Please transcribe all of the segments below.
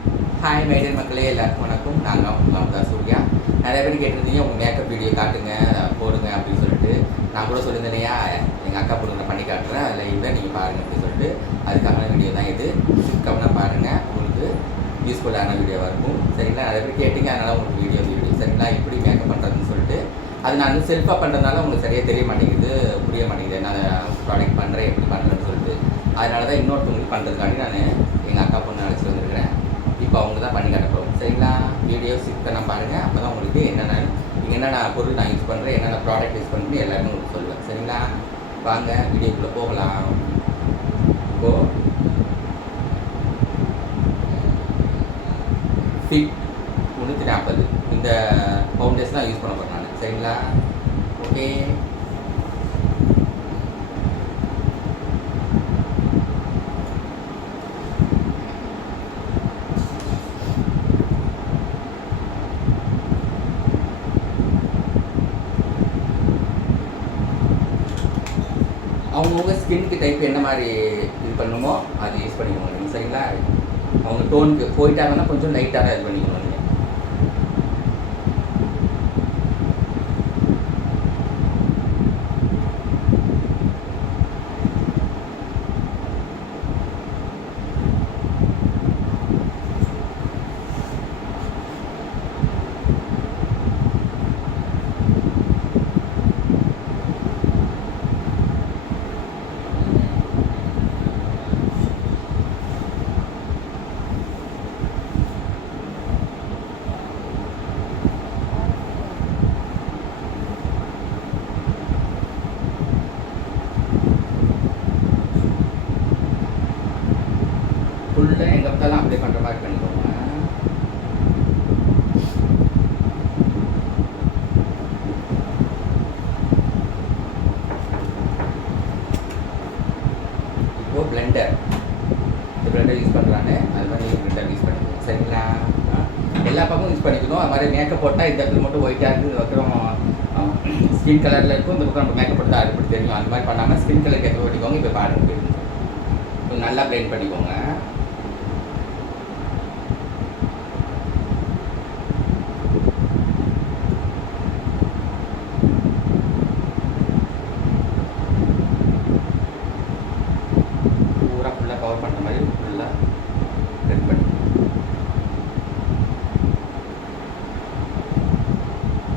Hi my dear மக்களே, எல்லாருக்கும் வணக்கம். நான் தான் உங்கள் சூர்யா. நிறைய பேர் கேட்டிருந்தீங்க உங்கள் மேக்கப் வீடியோ காட்டுங்க, போடுங்க அப்படின்னு சொல்லிட்டு. நான் கூட சொல்லியிருந்தேனையா, எங்கள் அக்கா பொண்ணுங்களை பண்ணி காட்டுறேன், அதில் இதை நீங்கள் பாருங்கள் அப்படின்னு சொல்லிட்டு. அதுக்கான வீடியோ தான் இது. கவனம் பாருங்கள், உங்களுக்கு யூஸ்ஃபுல்லான வீடியோவாக இருக்கும். சரிங்களா? நிறைய பேர் கேட்டிங்க, அதனால் உங்களுக்கு வீடியோ சரிங்களா? எப்படி மேக்கப் பண்ணுறதுன்னு சொல்லிட்டு. அது நான் வந்து செல்ஃபாக பண்ணுறதுனால உங்களுக்கு சரியாக தெரிய மாட்டேங்குது, புரிய மாட்டேங்குது. என்ன ப்ராடக்ட் பண்ணுறேன், எப்படி பண்ணுறேன்னு சொல்லிட்டு. அதனால தான் இன்னொருத்தவங்களுக்கு பண்ணுறதுக்காண்டி நான் எங்கள் அக்கா பொண்ணு அழைச்சிட்டு வந்துருக்கிறேன். இப்போ அவங்க தான் பண்ணி காட்டப்போம். சரிங்களா? வீடியோ ஸ்கிப் பண்ண பாருங்கள். அப்போ தான் உங்களுக்கு என்னென்ன பொருள் நான் யூஸ் பண்ணுறேன், என்னென்ன ப்ராடக்ட் யூஸ் பண்ணுறேன்னு எல்லாருமே உங்களுக்கு சொல்லுவேன். சரிங்களா? வாங்க வீடியோக்குள்ளே போகலாம். இப்போது ஃபிட் 340 இந்த ஃபவுண்டேஷன் தான் யூஸ் பண்ண போகிறேன் நான். சரிங்களா? ஓகே. அவங்கவுங்க ஸ்கின்னுக்கு டைப் என்ன மாதிரி இது பண்ணணுமோ அது யூஸ் பண்ணிக்கோங்க நீங்கள். சரிங்களா? அவங்க டோனுக்கு போயிட்டாங்கன்னா கொஞ்சம் லைட்டாக தான் இது பண்ணிக்கணும் நீங்கள். ஃபுல்லாக எங்கள் பக்கம்லாம் அப்ளை பண்ணுற மாதிரி பண்ணிக்கோங்க. இப்போது பிளெண்டர், இந்த பிளெண்டர் யூஸ் பண்ணுறாங்க, அது மாதிரி பிளெண்டர் யூஸ் பண்ணிக்கணும். சரிங்களா? எல்லா பக்கமும் யூஸ் பண்ணிக்கணும். அது மாதிரி மேக்கப் போட்டால் இந்த இடத்துல மட்டும் ஒயிட்டாக இருக்குது, அப்புறம் ஸ்கின் கலரில் இருக்கும். இந்த பக்கம் நம்ம மேக்கப் போட்டால் அது எப்படி தெரியும். அது மாதிரி பண்ணாமல் ஸ்கின் கலருக்கு எவ்வளோ பண்ணிக்கோங்க. இப்போ பாருங்க, கொஞ்சம் நல்லா பிளெண்ட் பண்ணிக்கோங்க. கவர் பண்ணுற மாதிரி ஃபுல்லாக பிளெண்ட் பண்ணி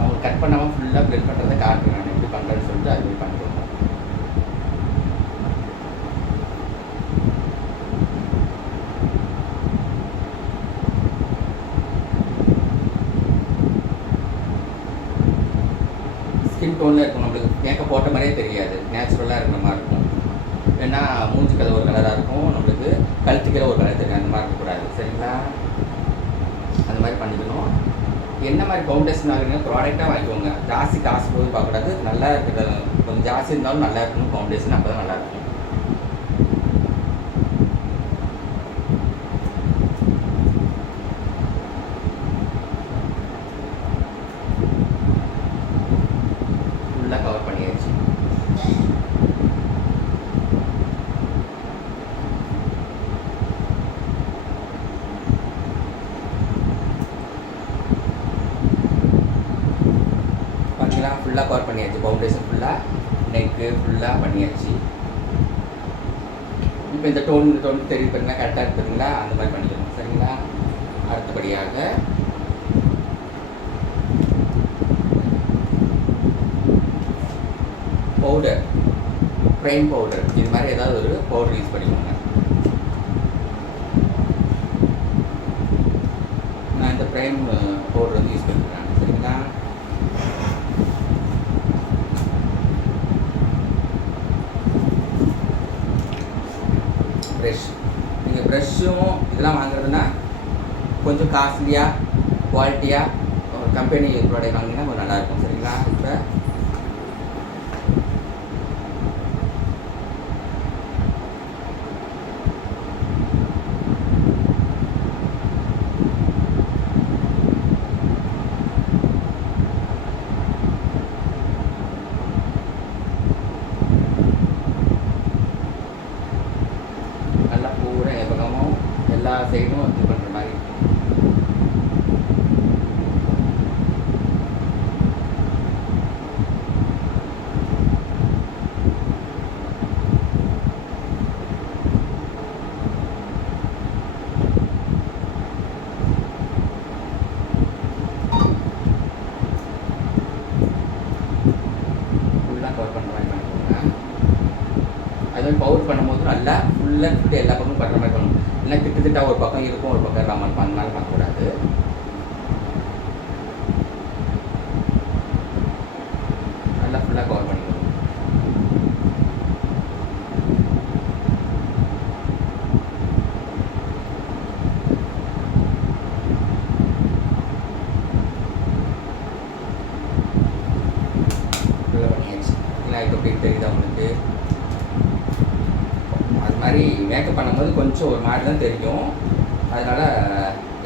அவங்க கட் பண்ணாமல் ஃபுல்லாக பிளெண்ட் பண்ணுறதை காட்டுறேன் நான் எப்படி பண்ணுறேன்னு சொல்லிட்டு அது மாதிரி பண்ணிக்கோங்க. ஸ்கின் டோனில் இருக்கும், நம்மளுக்கு மேக்கப் போட்ட மாதிரியே தெரியாது, நேச்சுரலாக இருக்கிற மாதிரி இருக்கும். ஏன்னா மூஞ்சி கலர் ஒரு கலராக இருக்கும், நம்மளுக்கு கழுத்துக்கிற ஒரு கலர் தெரியும், அந்த மாதிரி இருக்கக்கூடாது. சரிங்களா? அந்த மாதிரி பண்ணிக்கணும். என்ன மாதிரி ஃபவுண்டேஷன் ஆகுதுன்னா ப்ராடக்டாக வாங்கிக்கோங்க. ஜாஸ்தி காசு போய் பார்க்கக்கூடாது. நல்லா இருக்கிற கொஞ்சம் ஜாஸ்தி இருந்தாலும் நல்லா இருக்கணும் ஃபவுண்டேஷன், அப்போ தான் நல்லாயிருக்கும். ஃபுல்லாக கவர் பண்ணியாச்சு. ஃபுல்லாக கவர் பண்ணியாச்சு. ஃபவுண்டேஷன் ஃபுல்லாக, நெக்கு ஃபுல்லாக பண்ணியாச்சு. இப்போ இந்த டோன் தெரியுது பார்த்தீங்கன்னா, கரெக்டாக இருக்குதுங்களா? அந்த மாதிரி பண்ணிக்கணும். சரிங்களா? அடுத்தபடியாக பவுடர், ப்ரைம் பவுடர், இது மாதிரி ஏதாவது ஒரு பவுடர் யூஸ் பண்ணிக்கோங்க. நான் இந்த ப்ரைம் பவுடர் வந்து யூஸ் பண்ணிக்கிறேன். சரிங்களா? ப்ரெஷ், நீங்கள் ப்ரெஷ்ஷும் இதெல்லாம் வாங்குறதுன்னா கொஞ்சம் காஸ்ட்லியாக குவாலிட்டியாக ஒரு கம்பெனி ப்ராடக்ட் வாங்கினா கொஞ்சம் நல்லாயிருக்கும். சரிங்களா? இப்போ நல்லா பூரா எவ்வளோ எல்லா சைடும் இது பண்ணுற மாதிரி பவுடர் பண்ணும்போது நல்லா ஃபுல் அண்ட் ஃபுல் எல்லா பக்கமும் படுற மாதிரி பண்ணணும். இல்லை திட்டு ஒரு பக்கம் இருக்கும், ஒரு பக்கம் இல்லாமல் இருக்கும். அந்த மாதிரி பார்க்கக்கூடாது. நல்லா ஃபுல்லாக கவர் பண்ணிக்கணும். இப்போ எப்படி தெரியுதா உங்களுக்கு? அது மாதிரி மேக்கப் பண்ணும்போது கொஞ்சம் ஒரு மாதிரி தான் தெரியும். அதனால்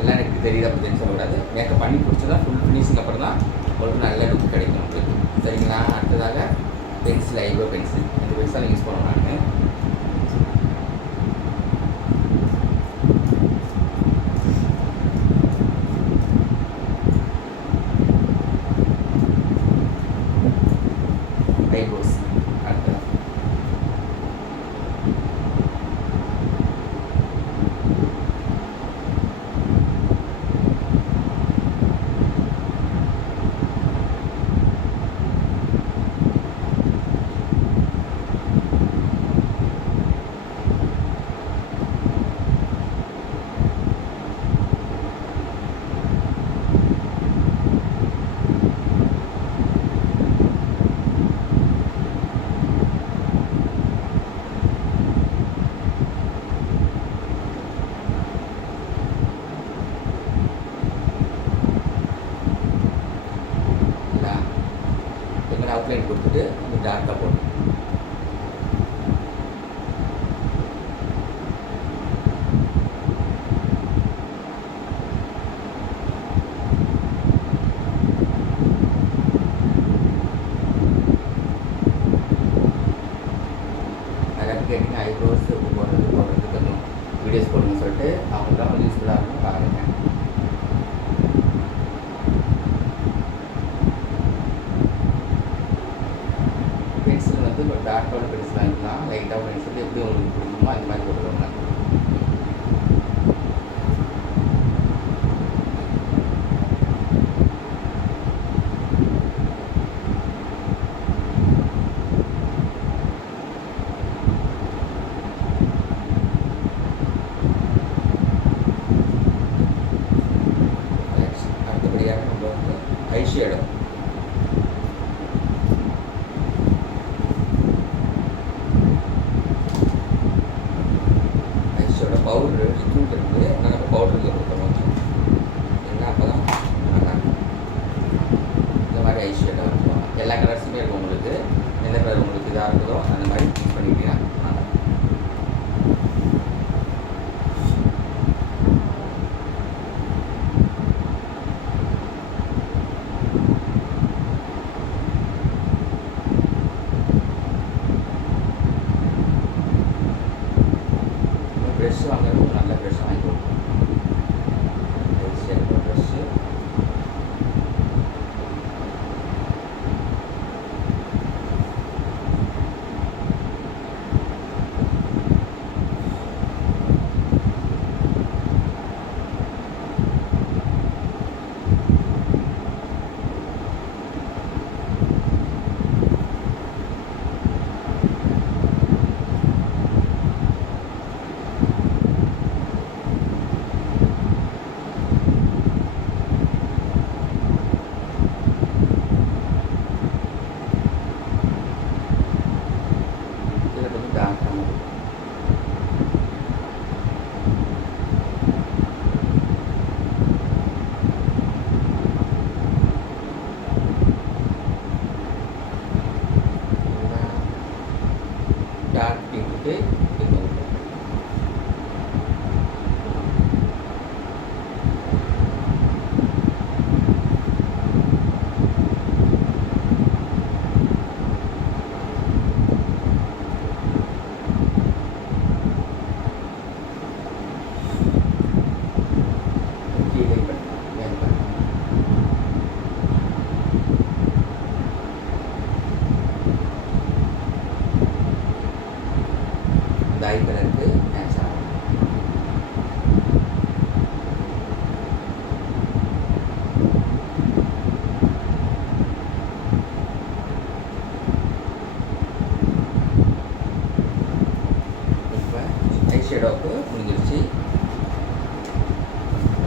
எல்லாம் எனக்கு தெரியுது அப்படின்னு சொல்லக்கூடாது. மேக்கப் பண்ணி பிடிச்சதான் ஃபுல் ஃபினிஷிங் அப்புறம் தான் உங்களுக்கு நல்ல லுக் கிடைக்கும் உங்களுக்கு. சரிங்களா? அடுத்ததாக பென்சில், ஐப்ரோ பென்சில். இந்த பென்சில் யூஸ் பண்ணுவேன் நான். ஐப்ரோஸ் அடுத்தது அவுட்லைன் கொடுத்துட்டு டார்க்காக போடணும். நிறைய கேட்டிங்க ஐப்ரோஸ் போடுறது கொஞ்சம் வீடியோஸ் போடுங்கன்னு சொல்லிட்டு அவங்க தான் வந்து யூஸ்ஃபுல்லாக இருக்கும் பாருங்க. பென்சில் வந்து ஒரு டார்க்கான பென்சில் வாங்கிக்கலாம். லைட்டாக பென்சில் எப்படி உங்களுக்கு பிடிக்குமோ அந்த மாதிரி போட்டுக்கோங்க. அடுத்தபடியாக நம்ம வந்து ஐஷேடோ. பவுட்ரு லிக்விட் இருக்குது. நம்ம பவுடரில் கொடுத்துருவோம். என்ன அப்போ தான் நல்லாயிருக்கும். இந்த மாதிரி ஐஷேடாக இருக்கும். எல்லா கலர்ஸுமே இருக்கும் உங்களுக்கு. எந்த கலர் உங்களுக்கு இதாக இருக்குதோ அந்த மாதிரி யூஸ் பண்ணிக்கிட்டீங்கன்னா நல்லா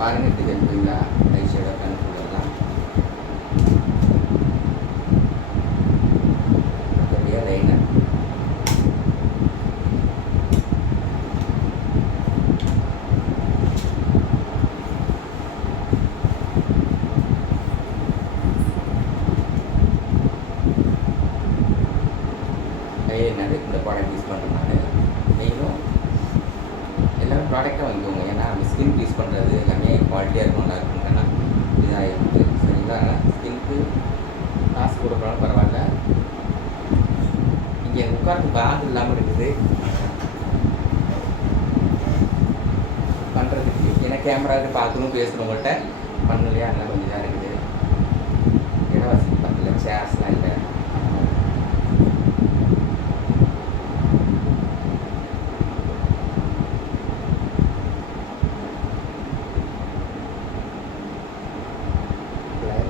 பாருங்கள் எப்படி தெரிஞ்சுங்களா ஐ ஷேடோ கண்ணுக்குள்ளெல்லாம் அப்படியே லைனர் கையினால இந்த ப்ராடக்ட் யூஸ் பண்ணுறதுனால நீங்களும் எல்லோரும் ப்ராடக்டாக வாங்கிக்கோங்க. ஏன்னா நம்ம ஸ்கின் யூஸ் பண்ணுறது எல்லாமே குவாலிட்டியாக இருக்கும், நல்லா இருக்குங்கன்னா இதாக இருக்குது சரிங்களா. ஸ்கின்க்கு காசு கொடுக்குறாலும் பரவாயில்ல. இங்கே உட்காந்து பேக் இல்லாமல் இருக்குது பண்ணுறதுக்கு. ஏன்னா கேமராவுக்கு பார்க்கணும் பேசணும் உங்கள்கிட்ட பண்ணலையா, அதெல்லாம் கொஞ்சம் இதாக இருக்குது. இடம் வசதி பத்தல, சேர்ஸ்லாம் இல்லை.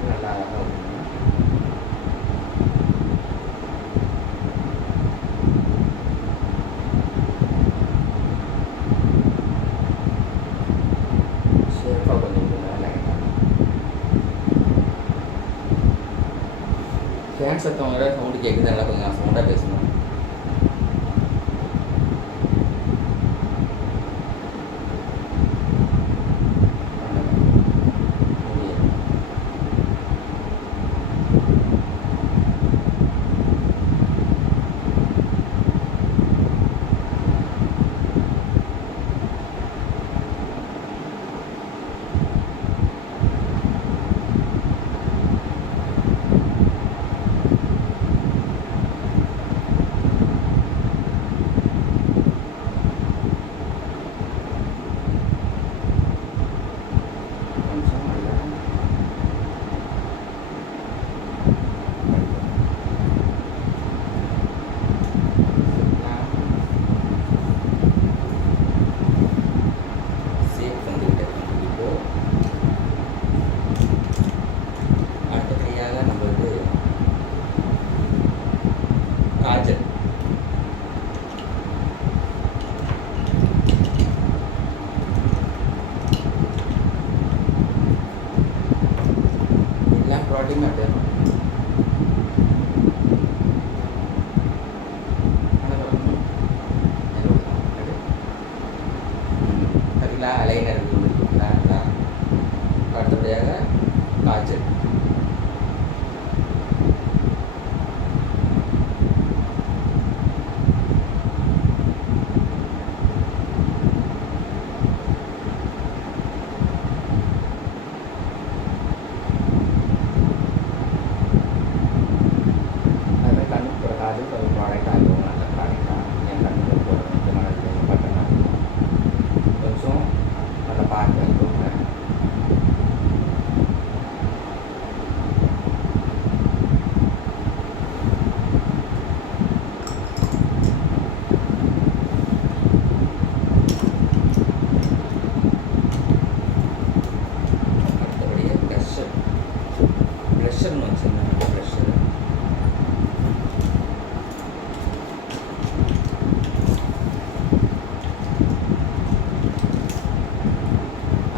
நல்லா அழகாக ஷேப்பாக கொஞ்சம் நல்லா ஃபேன் சத்தம் வர சவுண்டு கேட்குது, நல்லா கொஞ்சம் சவுண்டாக பேசணும். காஜல் எல்லாம் ப்ராடக்ட்டும் அப்படியே சரிங்களா. அலைனர் இருக்குங்களா, அடுத்தபடியாக காஜல் கொஞ்சம் ப்ராடக்ட் ஆகும், நல்ல ப்ராடக்டாக என் கண்ணுக்கு போடுற முக்கியமானது பார்த்தோன்னா கொஞ்சம் நல்லா பார்த்து வாங்கிக்கோங்க. அடுத்தபடியாக ப்ளஷர்னு வச்சுருந்தேன். ப்ளஷர்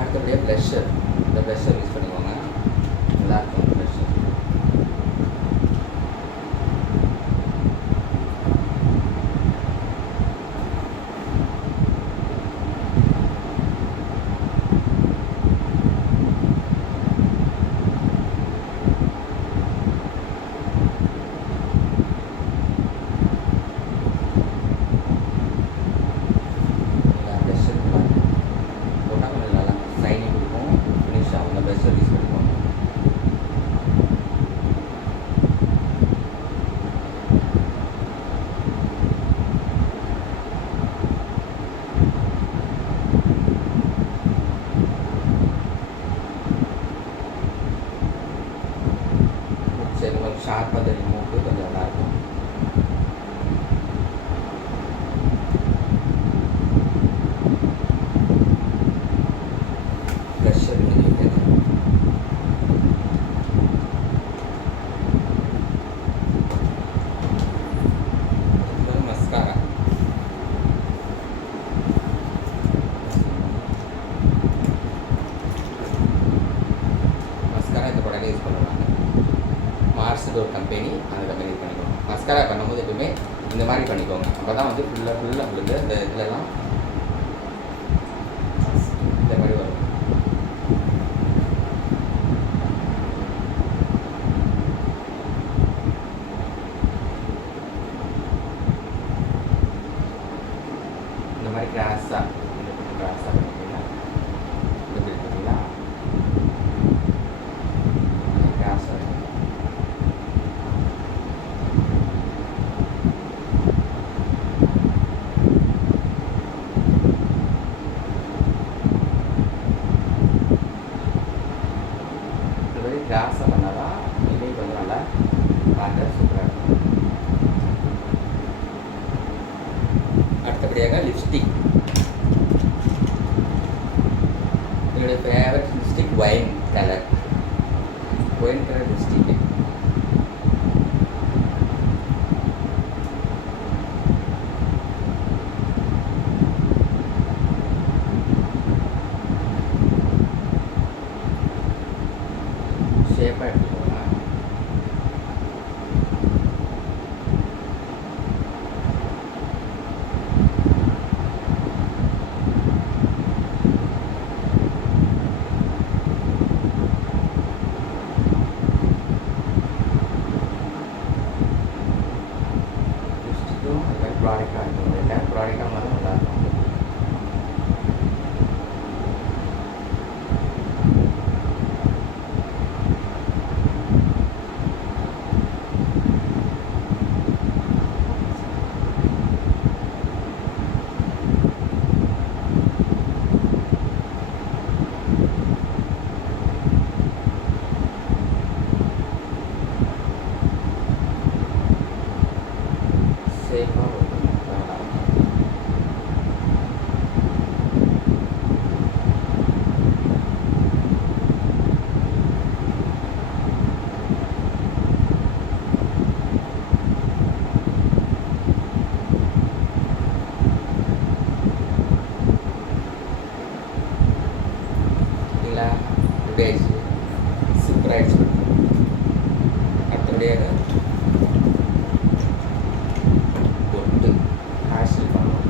அடுத்தபடியாக ப்ளஷர், இந்த ப்ளஷர் யூஸ் பண்ணிக்கோங்க, நல்லாயிருக்கும் ப்ளஷர். சரி, உங்களுக்கு ஷார்ப்பாக தெரியும், மூக்கு கொஞ்சம் நல்லாயிருக்கும். ப்ளஷர் மஸ்காரா ஒரு கம்பெனி, அந்த கம்பெனி பண்ணிக்கோங்க. மஸ்காரா பண்ணும்போது எப்பவுமே இந்த மாதிரி பண்ணிக்கோங்க. அப்போ தான் வந்து ஃபுல்லாக உங்களுக்கு இந்த இதிலலாம் இந்த மாதிரி வரும். இந்த மாதிரி கிராஸாக பண்ணிக்கலாம். எப்படி இருக்குங்களா? கிராஸாக கிராஸாக பண்ணால் தான் இலையை கொஞ்சம் நல்லா பார்க்க சூப்பராக இருக்கும். அடுத்தபடியாக லிப்ஸ்டிக். என்னுடைய favourite lipstick wine colour lipstick. ஷேப்பாக எடுத்துக்கோங்க. லிப்ஸ்டிக்கும் அது மாதிரி ப்ராடக்டாக இருக்கும். எல்லா ப்ராடக்டாக இருந்தாலும் நல்லாயிருக்கும். சேஃபாக இருக்கும். சரிங்களா? எப்படி ஆயிடுச்சு? சூப்பராக ஆயிடுச்சு. அடுத்தபடியாக பொட்டு ஹேர்ஸ்டைல் பண்ணுவோம்.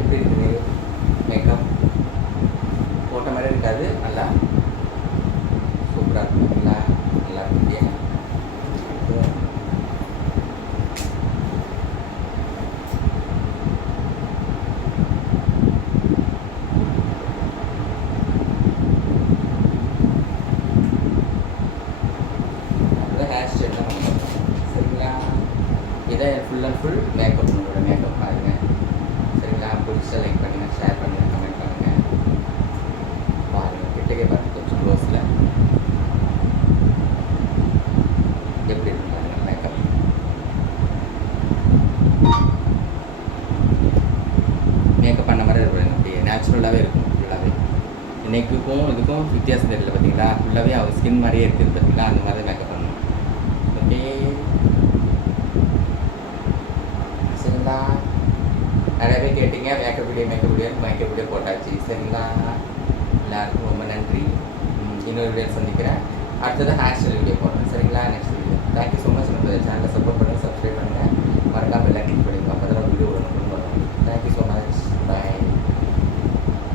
எப்படி இருக்குது மேக்கப்? போட்ட மாதிரி இருக்காது, நல்லா சூப்பராக இருக்குங்களா? நல்லா இருக்கு. அப்படிதான் ஹேர் ஸ்டைல் தான் பண்ணுவோம். சரிங்களா? இதை ஃபுல் அண்ட் ஃபுல் மேக்கப் உங்களோட மேக்கப் பாருங்க. சரிங்களா? பிடிச்ச லைக் பண்ணுங்கள், ஷேர் பண்ணுங்கள், கமெண்ட் பண்ணுங்கள். பாருங்கள், கிட்டக்கே பாருங்கள், கொஞ்சம் க்ளோஸில் எப்படி இருக்குங்க மேக்கப். மேக்கப் பண்ண மாதிரி இருக்கும். அப்படியே நேச்சுரலாகவே இருக்கும். ஃபுல்லாகவே நெக்குக்கும் இதுக்கும் வித்தியாசம் தெரியல பார்த்தீங்களா? ஃபுல்லாகவே அவங்க ஸ்கின் மாதிரியே இருக்குது பார்த்தீங்களா? அந்த மாதிரி மேக்கப் பண்ணணும். ஓகே சரிங்களா? நிறைய பேர் கேட்டிங்க மேக்கப் வீடியோ போட்டாச்சு. சரிங்களா? எல்லாருக்கும் ரொம்ப நன்றி. இன்னொரு வீடியோ சந்திக்கிறேன். அடுத்தது ஹேர் ஸ்டைல் வீடியோ போடுறேன். சரிங்களா? Next video. Thank you so much. நம்ம சேனலை சப்போர்ட் பண்ணுங்கள், சப்ஸ்கிரைப் பண்ணுங்கள்.